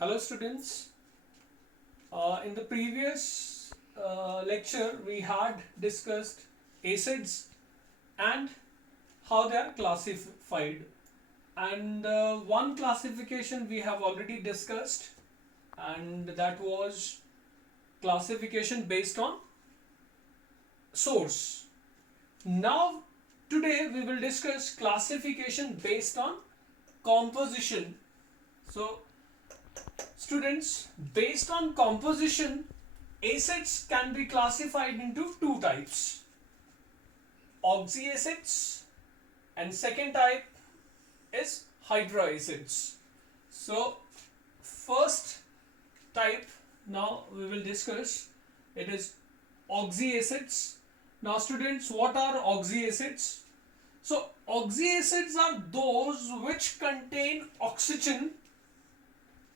Hello students. In the previous lecture we had discussed acids and how they are classified, and one classification we have already discussed, and that was classification based on source. Now today we will discuss classification based on composition. So students, based on composition, acids can be classified into two types: oxyacids, and second type is Hydra Acids. So first type now we will discuss, it is oxyacids. Now students, what are oxyacids? So oxyacids are those which contain oxygen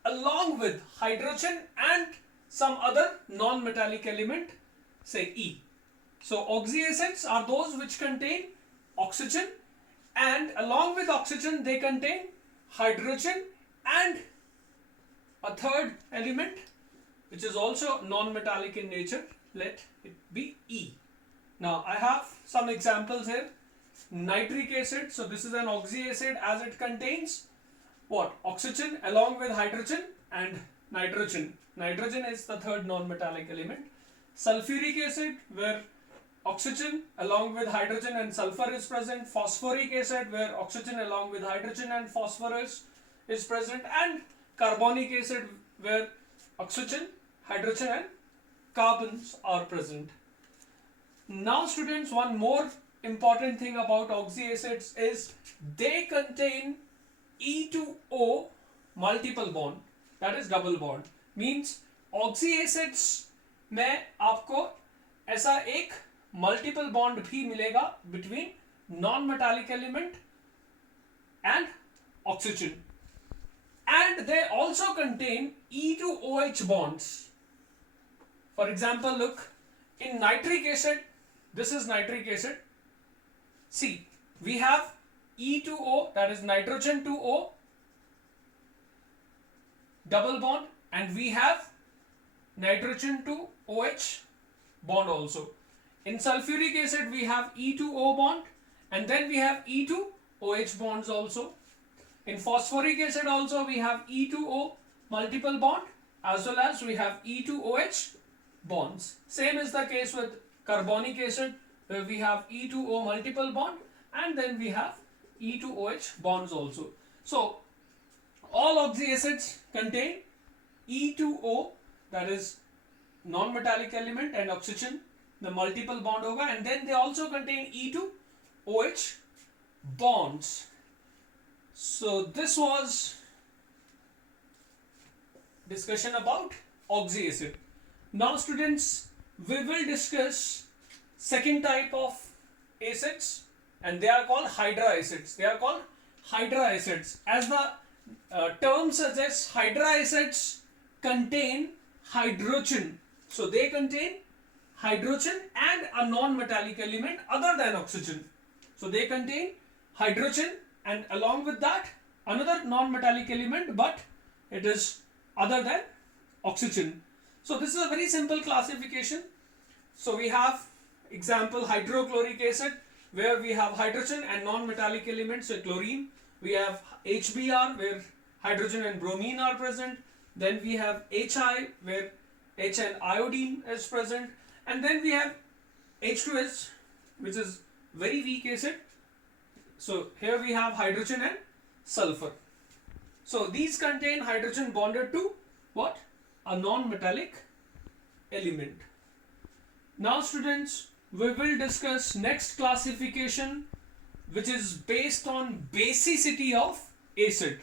along with hydrogen and some other non-metallic element, say E. So oxyacids are those which contain oxygen, and along with oxygen they contain hydrogen and a third element which is also non-metallic in nature, let it be E. Now I have some examples here. Nitric acid, so this is an oxyacid as it contains what? Oxygen along with hydrogen and nitrogen. Nitrogen is the third non-metallic element. Sulfuric acid, where oxygen along with hydrogen and sulfur is present. Phosphoric acid, where oxygen along with hydrogen and phosphorus is present. And carbonic acid, where oxygen, hydrogen and carbons are present. Now students, one more important thing about oxyacids is they contain E2O multiple bond, that is double bond. Means oxyacids में आपको ऐसा एक multiple bond भी मिलेगा between non-metallic element and oxygen, and they also contain E2OH bonds. For example, look, in nitric acid, this is nitric acid. See, we have E2O, that is nitrogen 2O double bond, and we have nitrogen 2 OH bond also. In sulfuric acid we have E2O bond, and then we have E2 OH bonds also. In phosphoric acid also we have E2O multiple bond, as well as we have E2 OH bonds. Same is the case with carbonic acid, where we have E2O multiple bond, and then we have E2OH bonds also. So all oxyacids contain E2O, that is non-metallic element, and oxygen, the multiple bond hoga, and then they also contain E2OH bonds. So this was discussion about oxyacid. Now students, we will discuss second type of acids, and they are called Hydra acids. They are called Hydra acids. As the term suggests, Hydra acids contain hydrogen. So they contain hydrogen and a non-metallic element other than oxygen. So they contain hydrogen and along with that another non-metallic element, but it is other than oxygen. So this is a very simple classification. So we have example hydrochloric acid, where we have hydrogen and non-metallic elements, so chlorine. We have HBr, where hydrogen and bromine are present. Then we have HI, where H and iodine is present. And then we have H2S, which is very weak acid. So here we have hydrogen and sulfur. So these contain hydrogen bonded to what? A non-metallic element. Now students, we will discuss next classification, which is based on basicity of acid.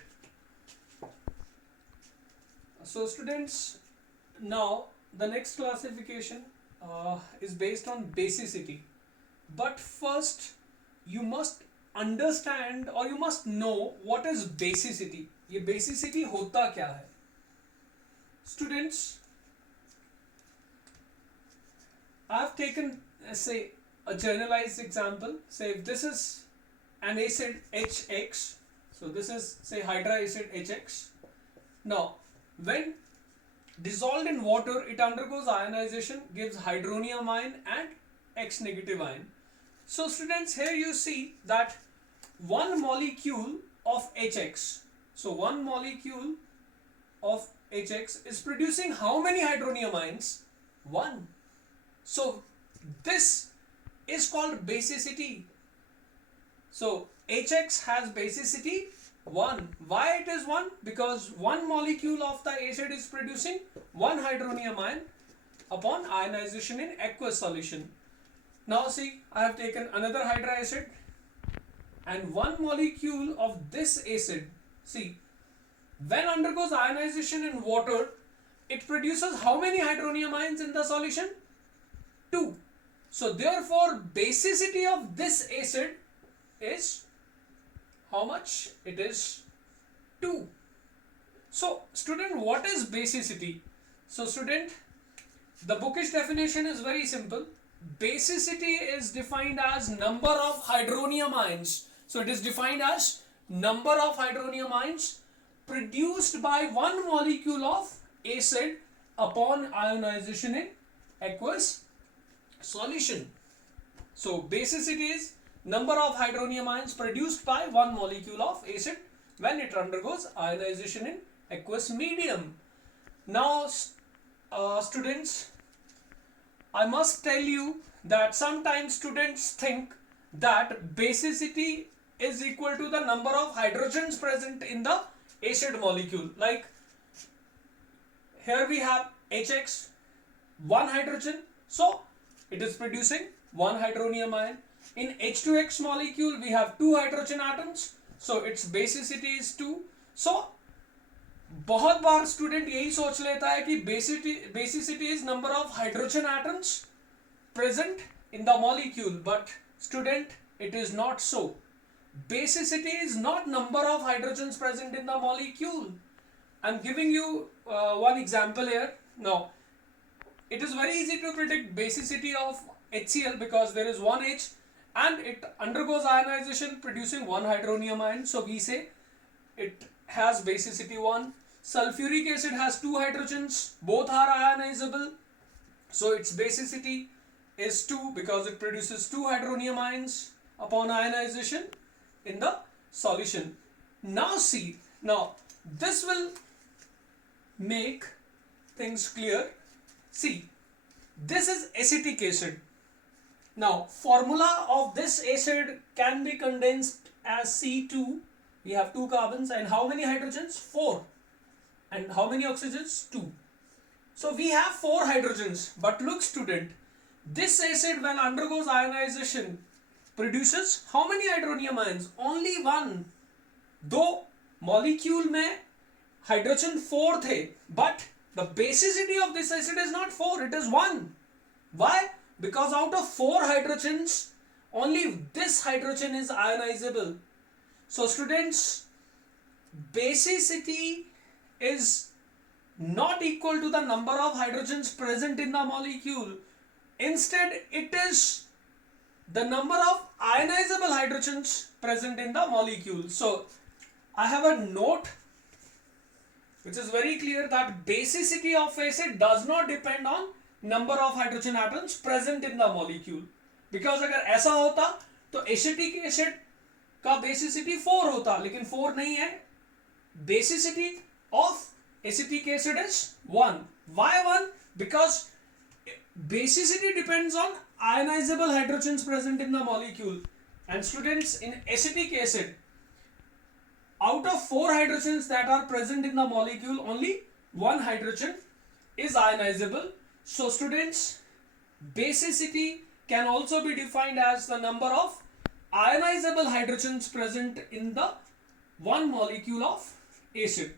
So students, now the next classification is based on basicity. But first you must understand, or you must know, what is basicity. ये basicity होता क्या है? Students, I have taken say a generalized example. Say if this is an acid HX, so this is say Hydra acid HX. Now when dissolved in water, it undergoes ionization, gives hydronium ion and X negative ion. So students, here you see that one molecule of HX, so one molecule of HX is producing how many hydronium ions? One. So this is called basicity. So HX has basicity 1. Why it is 1? Because one molecule of the acid is producing one hydronium ion upon ionization in aqueous solution. Now see, I have taken another Hydra acid and one molecule of this acid, see, when undergoes ionization in water, it produces how many hydronium ions in the solution? 2. So therefore basicity of this acid is how much? It is 2. So student, what is basicity? So student, the bookish definition is very simple. Basicity is defined as number of hydronium ions. So it is defined as number of hydronium ions produced by one molecule of acid upon ionization in aqueous solution. So basicity is number of hydronium ions produced by one molecule of acid when it undergoes ionization in aqueous medium. Now students, I must tell you that sometimes students think that basicity is equal to the number of hydrogens present in the acid molecule. Like here we have HX, one hydrogen, so it is producing one hydronium ion. In H2X molecule we have two hydrogen atoms, so its basicity is 2. So बहुत बार student यही सोच लेता है कि basicity is number of hydrogen atoms present in the molecule, but student, it is not so. Basicity is not number of hydrogens present in the molecule. I'm giving you one example here. Now, it is very easy to predict basicity of HCl because there is one H and it undergoes ionization producing one hydronium ion. So we say it has basicity 1. Sulfuric acid has 2 hydrogens, both are ionizable, so its basicity is 2 because it produces 2 hydronium ions upon ionization in the solution. Now see, now this will make things clear. See, this is acetic acid. Now formula of this acid can be condensed as C2. We have 2 carbons and how many hydrogens? 4. And how many oxygens? 2. So we have 4 hydrogens. But look student, this acid when undergoes ionization produces how many hydronium ions? Only 1. Though molecule में hydrogen 4 थे, but the basicity of this acid is not 4, it is 1. Why? Because out of 4 hydrogens, only this hydrogen is ionizable. So students, basicity is not equal to the number of hydrogens present in the molecule. Instead, it is the number of ionizable hydrogens present in the molecule. So I have a note which is very clear that basicity of acid does not depend on number of hydrogen atoms present in the molecule. Because अगर ऐसा होता तो acetic acid का basicity 4 होता, लेकिन 4 नहीं है. Basicity of acetic acid is 1. Why 1? Because basicity depends on ionizable hydrogens present in the molecule. And students, in acetic acid, out of 4 hydrogens that are present in the molecule, only 1 hydrogen is ionizable. So students, basicity can also be defined as the number of ionizable hydrogens present in the one molecule of acid.